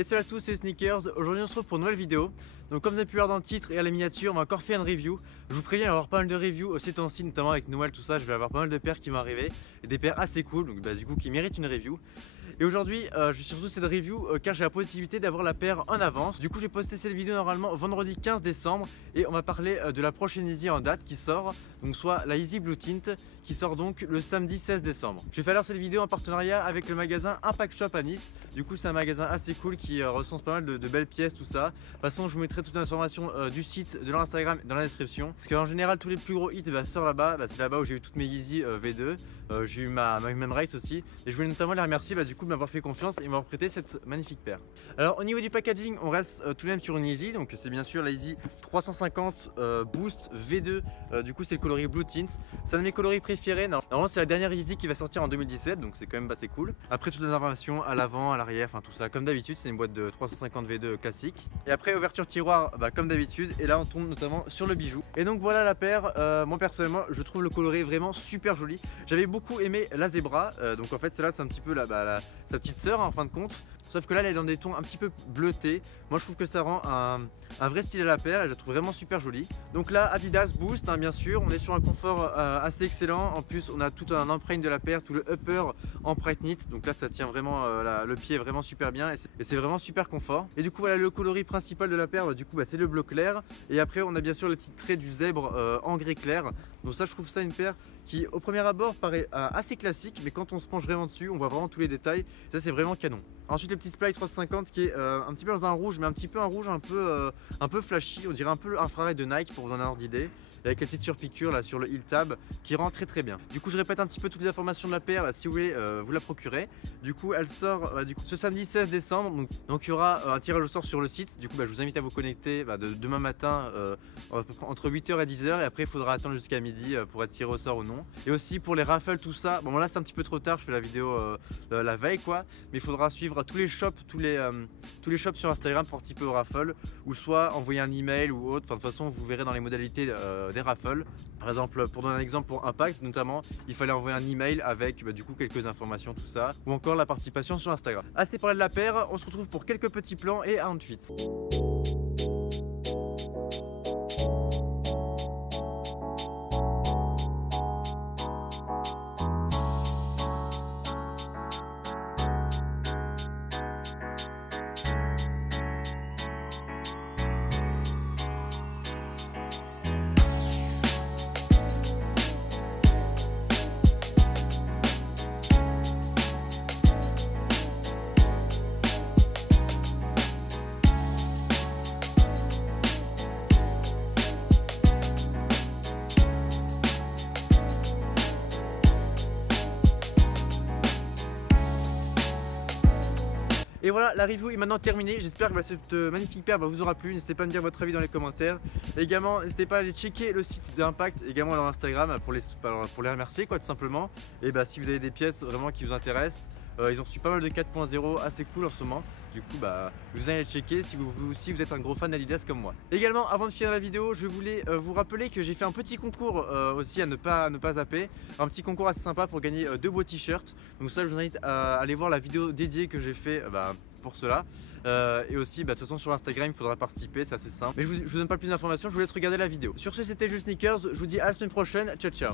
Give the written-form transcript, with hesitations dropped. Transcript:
Et salut à tous, c'est Sneakers. Aujourd'hui on se retrouve pour une nouvelle vidéo. Donc comme vous avez pu voir dans le titre et à la miniature, on va encore faire une review. Je vous préviens, il va y avoir pas mal de reviews ces temps-ci, notamment avec Noël, tout ça. Je vais avoir pas mal de paires qui vont arriver et des paires assez cool, donc du coup qui méritent une review. Et aujourd'hui je vais surtout cette review car j'ai la possibilité d'avoir la paire en avance. Du coup je vais poster cette vidéo normalement vendredi 15 décembre et on va parler de la prochaine Yeezy en date qui sort, donc soit la Yeezy Blue Tint qui sort donc le samedi 16 décembre. Je vais faire alors cette vidéo en partenariat avec le magasin Impact Shop à Nice. Du coup c'est un magasin assez cool qui recense pas mal de belles pièces, tout ça. De toute façon je vous mettrai toute l'information du site, de leur Instagram dans la description. Parce qu'en général tous les plus gros hits sortent là-bas. C'est là-bas où j'ai eu toutes mes Yeezy V2. J'ai eu ma Human Race aussi. Et je voulais notamment les remercier du coup de m'avoir fait confiance et m'avoir prêté cette magnifique paire. Alors au niveau du packaging, on reste tout de même sur une Yeezy. Donc c'est bien sûr la Yeezy 350 Boost V2. Du coup c'est le coloris Blue Tint. C'est un de mes coloris préférés. Normalement c'est la dernière Yeezy qui va sortir en 2017. Donc c'est quand même assez cool. Après toutes les informations à l'avant, à l'arrière, enfin tout ça. Comme d'habitude c'est une boîte de 350 V2 classique. Et après ouverture tiroir comme d'habitude. Et là on tombe notamment sur le bijou. Et donc voilà la paire. Moi personnellement je trouve le coloris vraiment super joli. J'avais beaucoup aimé la Zebra. Donc en fait celle-là c'est un petit peu sa petite sœur en fin de compte. Sauf que là elle est dans des tons un petit peu bleutés. Moi je trouve que ça rend un vrai style à la paire et je la trouve vraiment super jolie. Donc là Adidas Boost bien sûr, on est sur un confort assez excellent. En plus on a tout un empreinte de la paire, tout le upper en Bright Knit. Donc là ça tient vraiment, le pied est vraiment super bien et c'est vraiment super confort. Et du coup voilà le coloris principal de la paire, du coup c'est le bleu clair. Et après on a bien sûr le petit trait du zèbre en gris clair. Donc ça je trouve ça une paire qui au premier abord paraît assez classique, mais quand on se penche vraiment dessus on voit vraiment tous les détails. Ça c'est vraiment canon. Ensuite le petit Splite 350 qui est un petit peu dans un rouge, mais un petit peu un rouge un peu flashy, on dirait un peu infrared de Nike pour vous donner un ordre d'idée. Avec la petite surpiqûre là sur le heel tab qui rend très bien. Du coup je répète un petit peu toutes les informations de la paire si vous voulez vous la procurer. Du coup elle sort ce samedi 16 décembre, donc il y aura un tirage au sort sur le site. Du coup je vous invite à vous connecter demain matin entre 8h et 10h, et après il faudra attendre jusqu'à midi pour être tiré au sort ou non. Et aussi pour les raffles tout ça, bon là c'est un petit peu trop tard, je fais la vidéo la veille quoi, mais il faudra suivre tous les shops, tous les shops sur Instagram pour participer au raffle, ou soit envoyer un email ou autre. Enfin, de toute façon vous verrez dans les modalités des raffles. Par exemple pour donner un exemple pour Impact notamment, il fallait envoyer un email avec du coup quelques informations tout ça, ou encore la participation sur Instagram. Assez parlé de la paire, on se retrouve pour quelques petits plans et à ensuite. Et voilà, la review est maintenant terminée. J'espère que cette magnifique paire vous aura plu. N'hésitez pas à me dire votre avis dans les commentaires. Et également, n'hésitez pas à aller checker le site d'Impact, également leur Instagram pour les remercier tout simplement. Et si vous avez des pièces vraiment qui vous intéressent, ils ont reçu pas mal de 4.0 assez cool en ce moment. Du coup je vous invite à checker si vous aussi vous êtes un gros fan d'Adidas comme moi. Également avant de finir la vidéo, je voulais vous rappeler que j'ai fait un petit concours aussi à ne pas zapper. Un petit concours assez sympa pour gagner 2 beaux t-shirts. Donc ça je vous invite à aller voir la vidéo dédiée que j'ai fait pour cela. Et aussi de toute façon sur Instagram il faudra participer, c'est assez simple. Mais je vous donne pas plus d'informations, je vous laisse regarder la vidéo. Sur ce c'était juste Sneakers, je vous dis à la semaine prochaine, ciao ciao.